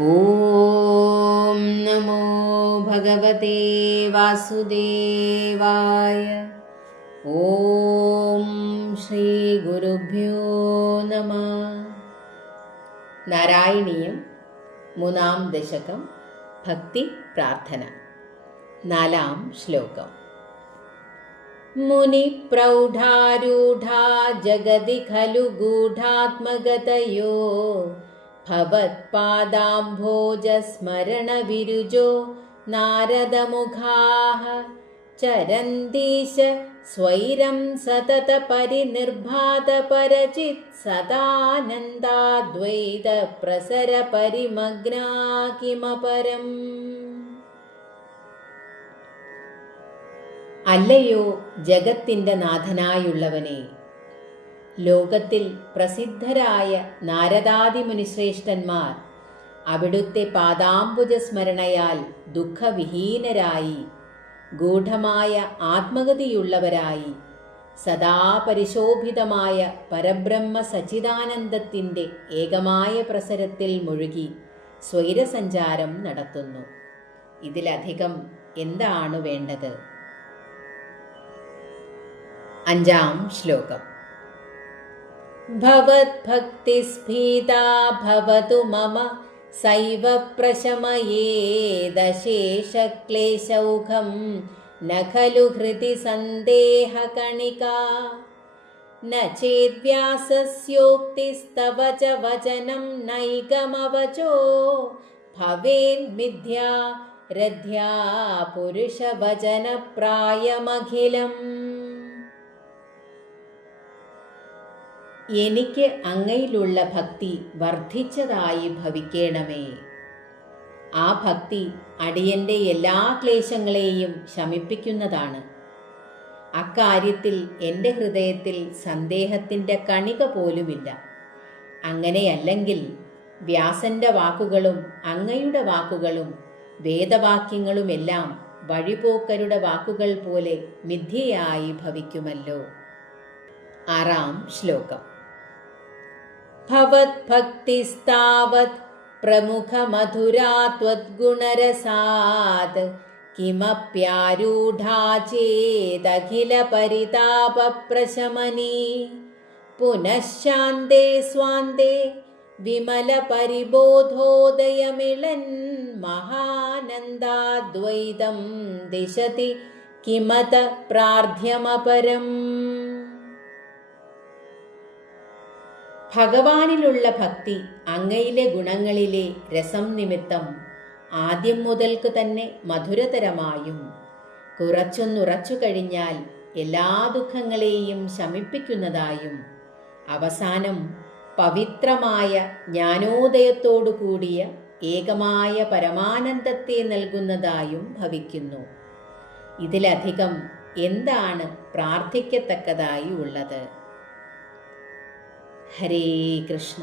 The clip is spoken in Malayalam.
ॐ नमो भगवते वासुदेवाय। ॐ श्रीगुरुभ्यो नमः। नारायणीयं मुनां दशकं भक्तिप्रार्थना नालां श्लोकम्। मुनिप्रौढारूढा जगति खलु गूढात्मगतयो। ഗൂഢാത്മഗതയോ नारदमुखाः चरन्तीश स्वैरं പ്രസര പരിമഗ്നാ കിമപരം അല്ലയോ ജഗത്തിന്റെ നാഥനായുള്ളവനെ ലോകത്തിൽ പ്രസിദ്ധരായ നാരദാദി മുനിശ്രേഷ്ഠന്മാർ അവിടുത്തെ പാദാംബുജ സ്മരണയാൽ ദുഃഖവിഹീനരായി ഗൂഢമായ ആത്മഗതിയുള്ളവരായി സദാ പരിശോഭിതമായ പരബ്രഹ്മ സച്ചിദാനന്ദത്തിന്റെ ഏകമായ പ്രസരത്തിൽ മുഴുകി സ്വൈരസഞ്ചാരം നടത്തുന്നു. ഇതിലധികം എന്താണ് വേണ്ടത്? അഞ്ചാം ശ്ലോകം. भवद्भक्तिस्फीता भवतु मम सैव प्रशमयेदशेषक्लेशौघं न खलु हृदि सन्देहकणिका। न चेद्व्यासस्योक्तिस्तव च वचनं नैकमवचो। भवेन्मिथ्या रथ्या पुरुषवचनप्रायमखिलम् എനിക്ക് അങ്ങയിലുള്ള ഭക്തി വർദ്ധിച്ചതായി ഭവിക്കണമേ. ആ ഭക്തി അടിയന്റെ എല്ലാ ക്ലേശങ്ങളെയും ശമിപ്പിക്കുന്നതാണ്. അക്കാര്യത്തിൽ എന്റെ ഹൃദയത്തിൽ സന്ദേഹത്തിന്റെ കണിക പോലുമില്ല. അങ്ങനെയല്ലെങ്കിൽ വ്യാസന്റെ വാക്കുകളും അങ്ങയുടെ വാക്കുകളും വേദവാക്യങ്ങളുമെല്ലാം വഴിപോക്കരുടെ വാക്കുകൾ പോലെ മിഥ്യയായി ഭവിക്കുമല്ലോ. ആറാം ശ്ലോകം. भवद्भक्तिस्तावत् प्रमुखमधुरा त्वद्गुणरसात् किमप्यारूढा चेदखिलपरितापप्रशमनी पुनश्शान्ते स्वान्ते विमलपरिबोधोदयमिळन् महानन्दाद्वैतं दिशति किमत प्रार्थ्यमपरम् ഭഗവാനിലുള്ള ഭക്തി അങ്ങയിലെ ഗുണങ്ങളിലെ രസം നിമിത്തം ആദ്യം മുതൽക്ക് തന്നെ മധുരതരമായും കുറച്ചൊന്നുറച്ചു കഴിഞ്ഞാൽ എല്ലാ ദുഃഖങ്ങളെയും ശമിപ്പിക്കുന്നതായും അവസാനം പവിത്രമായ ജ്ഞാനോദയത്തോടു കൂടിയ ഏകമായ പരമാനന്ദത്തെ നൽകുന്നതായും ഭവിക്കുന്നു. ഇതിലധികം എന്താണ് പ്രാർത്ഥിക്കത്തക്കതായി ഉള്ളത്? ഹരേ കൃഷ്ണ.